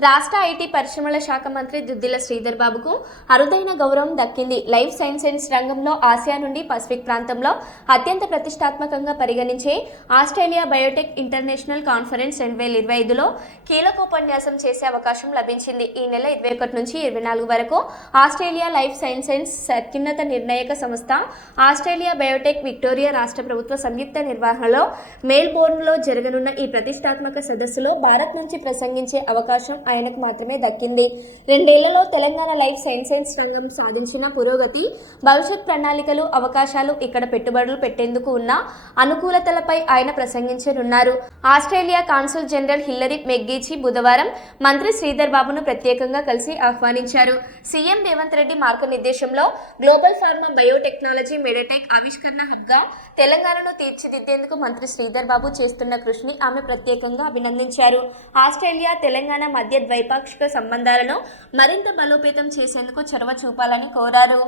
రాష్ట్ర ఐటీ పరిశ్రమల శాఖ మంత్రి దుద్దిల శ్రీధర్ బాబుకు అరుదైన గౌరవం దక్కింది. లైఫ్ సైన్సెస్ రంగంలో ఆసియా నుండి పసిఫిక్ ప్రాంతంలో అత్యంత ప్రతిష్టాత్మకంగా పరిగణించే ఆస్ట్రేలియా బయోటెక్ ఇంటర్నేషనల్ కాన్ఫరెన్స్ రెండు వేల ఇరవై ఐదులో కీలకోపన్యాసం చేసే అవకాశం లభించింది. ఈ నెల ఇరవై ఒకటి నుంచి ఇరవై నాలుగు వరకు ఆస్ట్రేలియా లైఫ్ సైన్సెస్ అత్యున్నత నిర్ణాయక సంస్థ ఆస్ట్రేలియా బయోటెక్ విక్టోరియా రాష్ట్ర ప్రభుత్వ సంయుక్త నిర్వహణలో మెల్బోర్న్లో జరగనున్న ఈ ప్రతిష్టాత్మక సదస్సులో భారత్ నుంచి ప్రసంగించే అవకాశం ఆయనకు మాత్రమే దక్కింది. రెండేళ్ళలో తెలంగాణ లైఫ్ సైన్సెస్ రంగం సాధించిన పురోగతి భవిష్యత్ ప్రణాళికలు అవకాశాలు ఇక్కడ పెట్టుబడులు పెట్టేందుకు ఉన్న అనుకూలతలపై ఆయన ప్రసంగించనున్నారు. Australia consul general Hillary McGeachy బుధవారం మంత్రి శ్రీధర్ బాబును ప్రత్యేకంగా కలిసి ఆహ్వానించారు. సీఎం రేవంత్ రెడ్డి మార్గనిర్దేశంలో గ్లోబల్ ఫార్మా బయోటెక్నాలజీ మెడటెక్ ఆవిష్కరణ హబ్గా తెలంగాణను తీర్చిదిద్దేందుకు మంత్రి శ్రీధర్ బాబు చేస్తున్న కృషిని ఆమె ప్రత్యేకంగా అభినందించారు. ఆస్ట్రేలియా తెలంగాణ మధ్య మధ్య ద్వైపాక్షిక సంబంధాలను మరింత బలోపేతం చేసేందుకు చొరవ చూపాలని కోరారు.